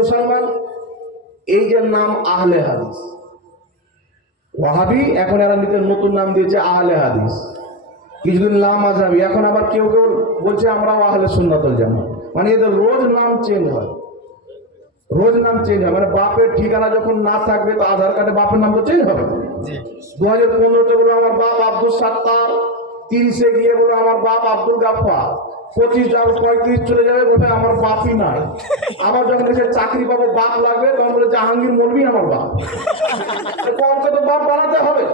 মুসলমান, এই যে নাম আহলে হাদিস, ওয়াহাবি এখন এরা নিজের নতুন নাম দিয়েছে আহলে হাদিস, কিছুদিন লামাযাবি, এখন আবার কেউ কেউ বলছে আমরা আহলে সুন্নাতুল জামাত। মানে এদের রোজ নাম চেঞ্জ হয়, রোজ নাম চেঞ্জ হয়। মানে বাপের ঠিকানা যখন না থাকবে তো আধার কার্ডে বাপের নাম তো চেঞ্জ হবে। 2015-তে বলো আমার বাপ আব্দুল সাত্তার, 30-এ গিয়ে বলো আমার বাপ আব্দুল গাফফার, 25 যাবে 35 চলে যাবে বলে আমার বাপই নাই। আবার যখন এসে চাকরি পাবো বাপ লাগবে তখন বলে জাহাঙ্গীর মৌলভী আমার বাপ। কমকে তো বাপ বানাতে হবে।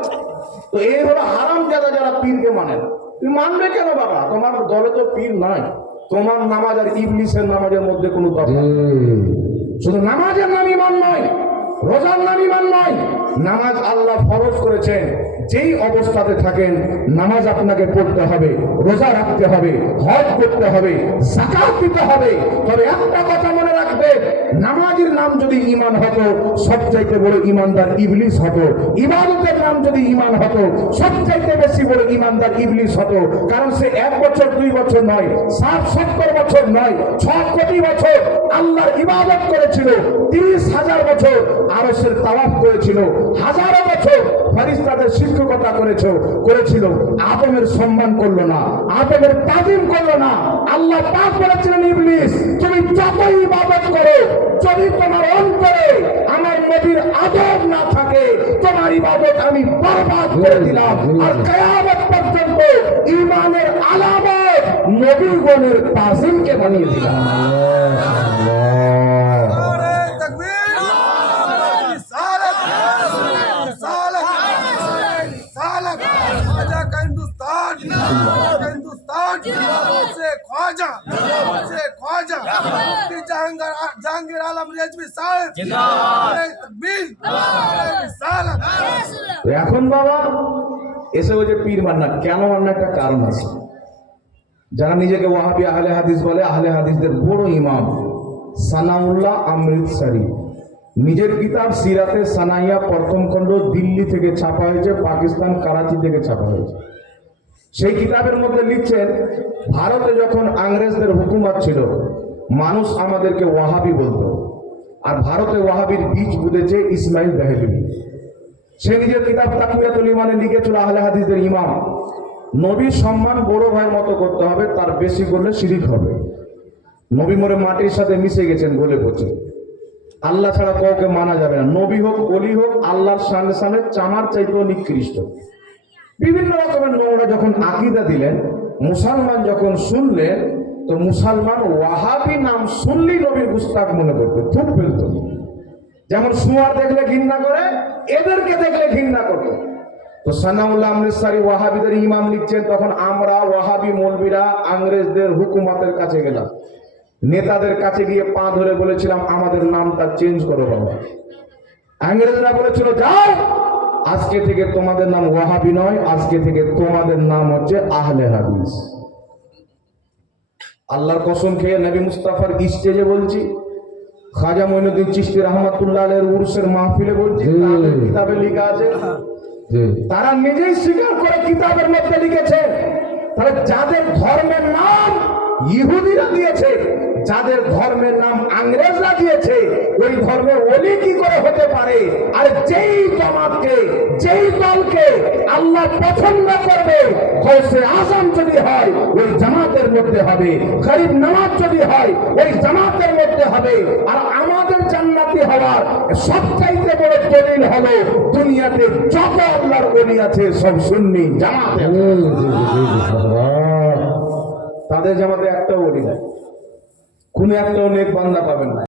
তো এই হলো হারাম জাদা যারা পীরকে মানে না। তুমি মানবে কেন বাবা? তোমার দলে তো পীর নাই। তোমার নামাজ আর ইবলিসের নামাজের মধ্যে কোনো তফাৎ। শুধু নামাজের নাম ঈমান নয়, রোজার নাম ঈমান নয়। নামাজ আল্লাহ ফরজ করেছেন, যেই অবস্থাতে থাকেন নামাজ আপনাকে পড়তে হবে, রোজা রাখতে হবে, হজ করতে হবে, যাকাত দিতে হবে। তবে একটা কথা মনে রাখবে, নামাজের নাম যদি ঈমান হতো সবচাইতে বড় ঈমানদার ইবলিস হতো। ইবাদতের নাম যদি ঈমান হতো সবচাইতে বেশি বড় ঈমানদার ইবলিস হতো। কারণ সে 1 বছর 2 বছর নয়, 60-70 বছর নয়, 6 কোটি বছর আল্লাহর ইবাদত করেছিল, 30,000 বছর আরশের তাওয়াফ করেছিল, হাজারো বছর ফেরেশতাদের শিক্ষকতা করেছিল। আদমের সম্মান করলো না, আদমের তাজিম করলো না। আল্লাহ পাক বলেছিলেন, ইবলিস তুমি যতই ইবাদত করো, যদি তোমার অন্তরে আমার নবীর আদব না থাকে তোমার ইবাদত আমি বরবাদ করে দিলাম। আর কিয়ামত পর্যন্ত ঈমানের আলামত নবীগণের তাজিমকে বানিয়ে দিলাম। জাহাঙ্গীর আলম রেজভী সাহেব। এখন বাবা এসে ওই যে পীর মান্না কেন মান্না, একটা কারণ আছে। যারা নিজেকে ওয়াহাবি আহলে হাদিস বলে, আহলে হাদিসদের বড় ইমাম সানাউল্লাহ অমৃতসরি নিজের কিতাব সিরাতে সানাইয়া প্রথম খণ্ড দিল্লি থেকে ছাপা হয়েছে, পাকিস্তান করাচি থেকে ছাপা হয়েছে। সেই কিতাবের মধ্যে লিখছেন, ভারতে যখন ইংরেজদের হুকুমত ছিল মানুষ আমাদেরকে ওয়াহাবি বলতো, আর ভারতে ওয়াহাবির বীজ বুঝেছে ইসমাইল দেহলভী। সে নিজের কিতাব তাকওয়াতুল ঈমানে লিখেছিল, আহলে হাদিসদের ইমাম নবীর সম্মান বড় ভাইয়ের মতো করতে হবে, তার বেশি করলে শিরিক হবে। নবী মরে মাটির সাথে মিশে গেছেন গলে পচে, আল্লাহ ছাড়া কাউকে মানা যাবে না। নবী হোক ওলি হোক আল্লাহর সামনে সামনে চামার চাইতেও নিকৃষ্ট। বিভিন্ন রকমের নোংরা যখন আকীদা দিলেন, মুসলমান যখন শুনলেন, তো মুসলমান ওয়াহাবি নাম শুনলেই নবীর গুস্তাখ মনে করতো, থুপ ফেলতো। যেমন শুয়ার দেখলে ঘৃণা করে, এদেরকে দেখলে ঘৃণা করতো। তো সানাউল্লাহ অমৃতসরি ওয়াহাবিদের ইমাম লিখছেন, তখন আমরা ওয়াহাবি মৌলবীরা ইংরেজদের হুকুমতের কাছে গেলাম, নেতাদের কাছে গিয়ে পা ধরে বলেছিলাম আমাদের নামটা চেঞ্জ করো বাবা। ইংরেজরা বলেছিল, যাও আজকে থেকে তোমাদের নাম ওয়াহাবি নয়, আজকে থেকে তোমাদের নাম হচ্ছে আহলে হাদিস। আল্লাহর কসম খেয়ে নবী মুস্তাফার স্টেজে বলছি, খাজা মঈনুদ্দিন চিশতি রহমাতুল্লাহ আলাইহির উরুসের মাহফিলে বলছি, তাদের কিতাবে লেখা আছে, তারা নিজেই স্বীকার করে কিতাবের মধ্যে লিখেছে, তাহলে যাদের ধর্মের নাম ইহুদিরা দিয়েছে, যাদের ধর্মের নাম ইংরেজরা দিয়েছে, ওই ধর্মের ওলি কি করে হতে পারে? আর যেই জামাতকে, যেই দলকে আল্লাহ পছন্দ করবে, গৌসে আজম যদি হয় ওই জামাতের মধ্যে হবে, গরিব নওয়াজ যদি হয় ওই জামাতের মধ্যে হবে। আর আমাদের জান্নাতি হওয়ার সবচাইতে বড় দলিল হলো দুনিয়াতে যত আল্লাহর ওলি আছে সব সুন্নি জামাতে। তাদের জামাতে একটাও ওলি নাই, কোন একটাও নেক বান্দা পাবেন না।